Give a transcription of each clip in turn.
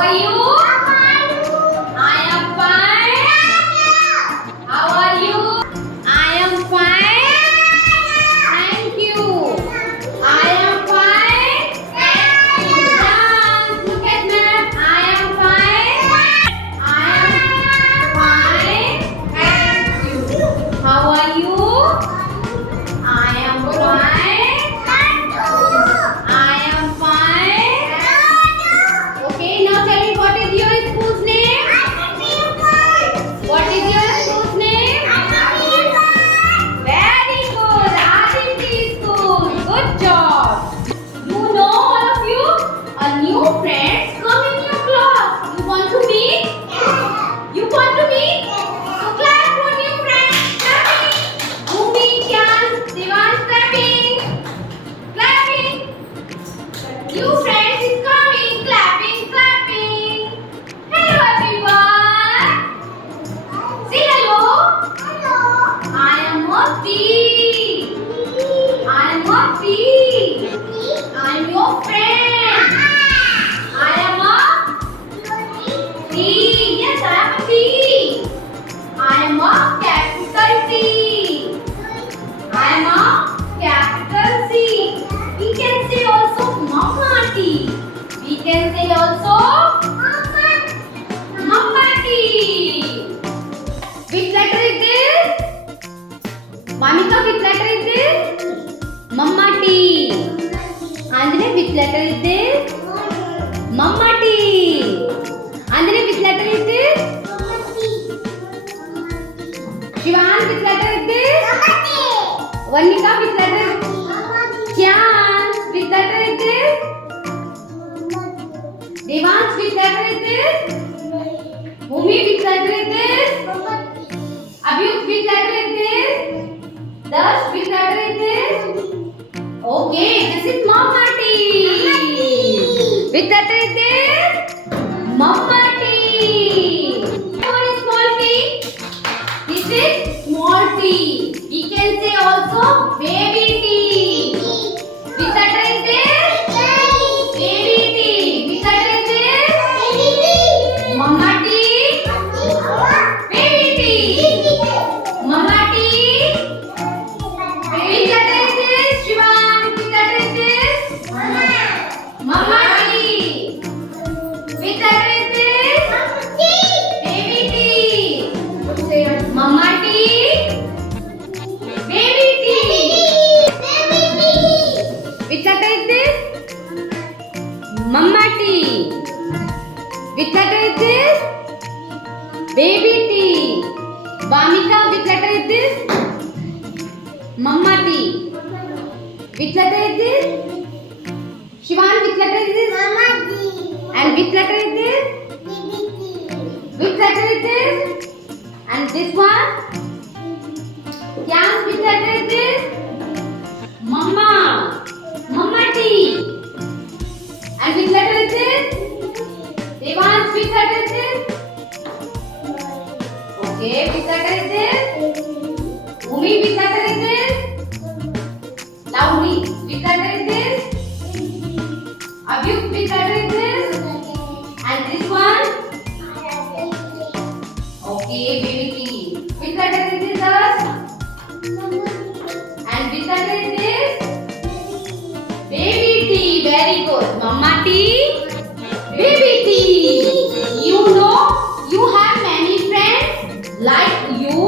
are you? I am fine. How are you? I am fine. Thank you. I am fine. Thank you. Dance. Look at map. I am fine. I am fine. Thank you. How are you? I am fine. I am fine. Okay, now tell me what is your school's name? What is your school's name? Very good. Aditi School. Good job. You know all of you, a new friend come in your class. You want to meet? You want to meet? So clap for new friend. Clapping. Bhumi, Kyan, Divan, clapping. Clapping. New friends is coming. Clapping, clapping. Hello everyone. Say hello. I am Moti. I am Moti. I am your friend. I am a T. Yes, I am a T. I am a capital T. I am a capital C. We can say also Mama T. We can say also Mama T. Which letter is this? Mamika, which letter is this? Mama T. Andre, which letter is this? Mama T. Andre, which letter is this? Shivan, which letter is this? Vanika, which letter is this? Chance, which letter is this? Devans, which letter is this? Bhumi, which letter is this? Abhyuk, which letter is this? Dash, which letter is this? Okay, this is Mama T. Which letter is this? Mama T. What is small T? This is small T. We can say also baby T. Which letter is this? Baby T. Which letter is this? Mama T. Baby T. Mama T. Which letter is this? Shivan. Which letter is this? Mama T. Which letter is this? Baby T. Mama T. Baby T. Which letter is this? Mama T. Which letter is this? Baby T. Vamika, which letter is this? Mama T. Which letter is this? Shivan, which letter is this? And which letter is this? Which letter is this? And this one? Yes, which letter is this? Mama. Mama T. And which letter is this? Devans, which letter is this? Okay, which letter is this? Bhumi, which letter is this? Loudly, which letter is this? Abhyuk, which letter is this? And this one? Okay, baby T. Which letter is this? And which letter is this? Baby T. Very good. Mama T. Baby T. You know you have many friends. Like you,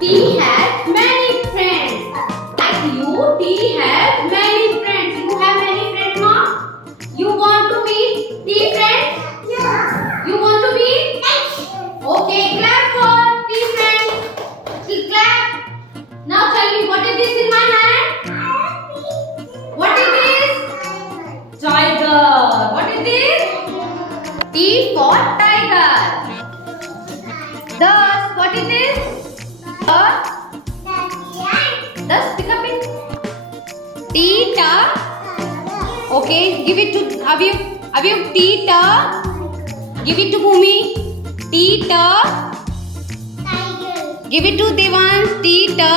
T has many friends. Like you, T has many friends. You have many friends, mom? You want to meet T friends? You want to meet? Okay, clap for T friends. Clap. Now tell me what is this in my hand? What is this? Tiger. What is this? T for tiger. Thus, what is this? Thus, pick up it. Tita. Okay, give it to Avyuk. Avyuk, Tita. Give it to Bhumi. Tita. Give it to Devans. Tita.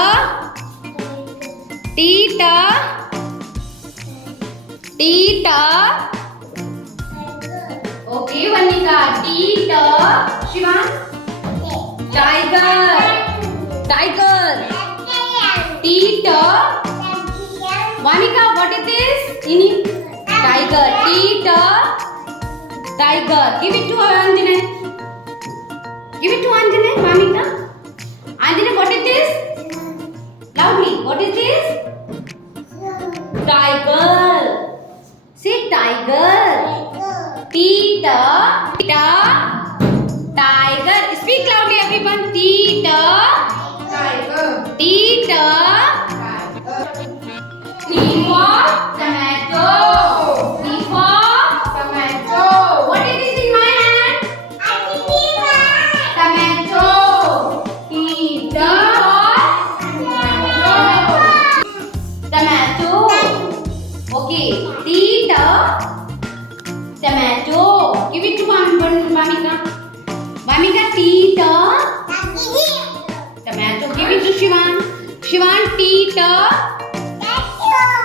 Tita. Tita. Okay, Vanika. T, T. Shivan? Tiger. Tiger. T, T. Vanika, what is this? Tiger. T, T. Tiger. Give it to Anjana. Give it to Anjana, Vanika. Anjana, what is this? Loudly. What is this? Tiger. Say tiger. T, T, T, tiger. Speak loudly, everyone. T, T, Tiger. T, T. T for tomato. T for Tomato. what is this in my hand? Tomato. T, T for tomato. Okay. T, T. Tomato. Give it to Vamika. Vamika, T, T. Tomato. Give it to Shivan. Shivan, T, T.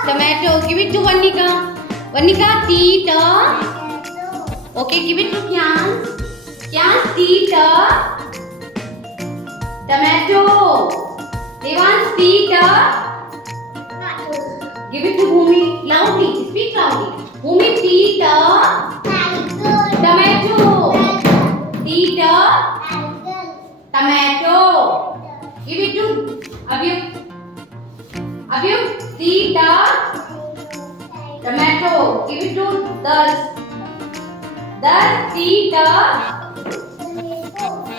Tomato. Give it to Vanika. Vanika, T, T. Okay, give it to Kyan. Kyan, T, T. Tomato. Devans, T, T. Give it to Bhumi. Loudly. Speak loudly. Bhumi, T, T. Tomato. T, T. Tomato. Give it to Abhyuk. Abhyuk, T, T. Tomato. Give it to Dars. Dars, T, T.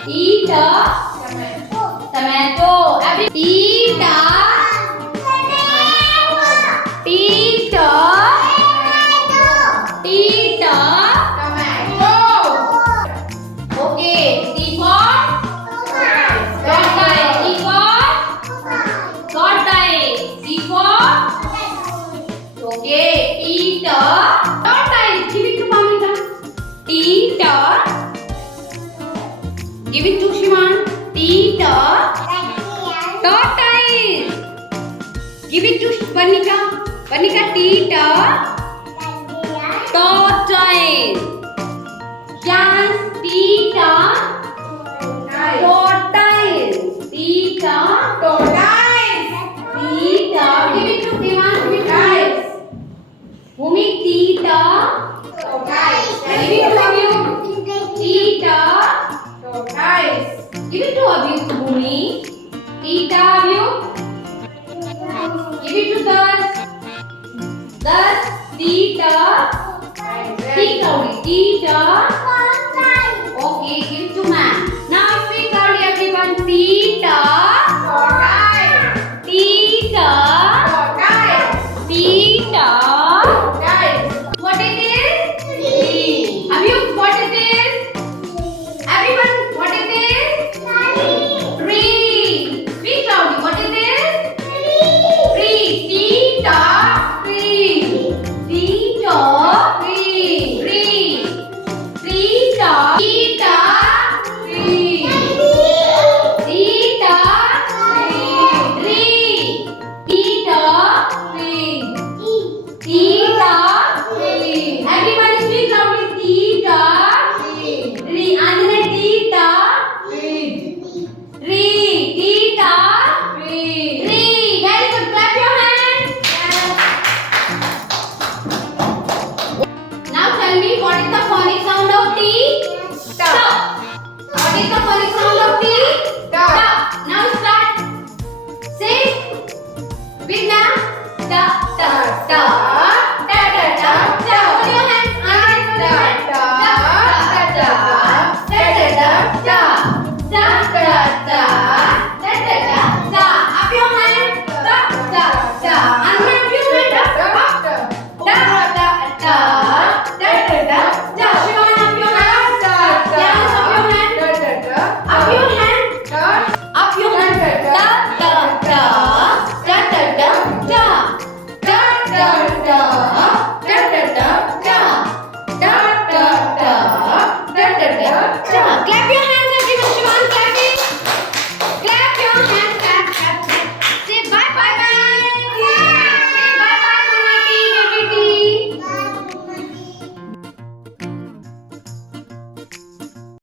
T, T. Tomato. Abhyuk, T, T. T, T. T, T. Tomato. Okay. T for tortoise. T for tortoise. T for okay. T, T. Tortoise. Give it to Mamita. T, T. Give it to Shivan. T, T. Tortoise. Give it to Vanika. Vanika, T, T. Tortoise. Chance, T, T. Tortoise. T, T. Tortoise. T, T. Give it to Devan. Give it to guys. Bhumi, T, T. Tortoise. Give it to Abhyuk. T, T. Tortoise. Give it to Abhyuk, Bhumi. T, T. Abhyuk. Give it to Dars. Dars, T, T. Speak loudly. T, T. Okay, give it to man. Now speak loudly, everyone. T, T. Tortoise. T, T. Tortoise. T, T. Tortoise. What is this? Abhyuk, what is this? Everyone, what is this? Tree. Speak loudly. What is this? Tree. T, T. Tree. T, T. Tree. Tree. T, T. T, T. Tree. T, T. Tree. T, T. Tree. T, T. Everyone speak loudly. T, T. Tree. Anjana, T, T. Tree. T, T. Tree. Very good. Clap your hands. Now tell me what is the phonic sound of T? Ta. What is the phonic sound of T? Ta. Now start. Say with now. Ta, ta, ta.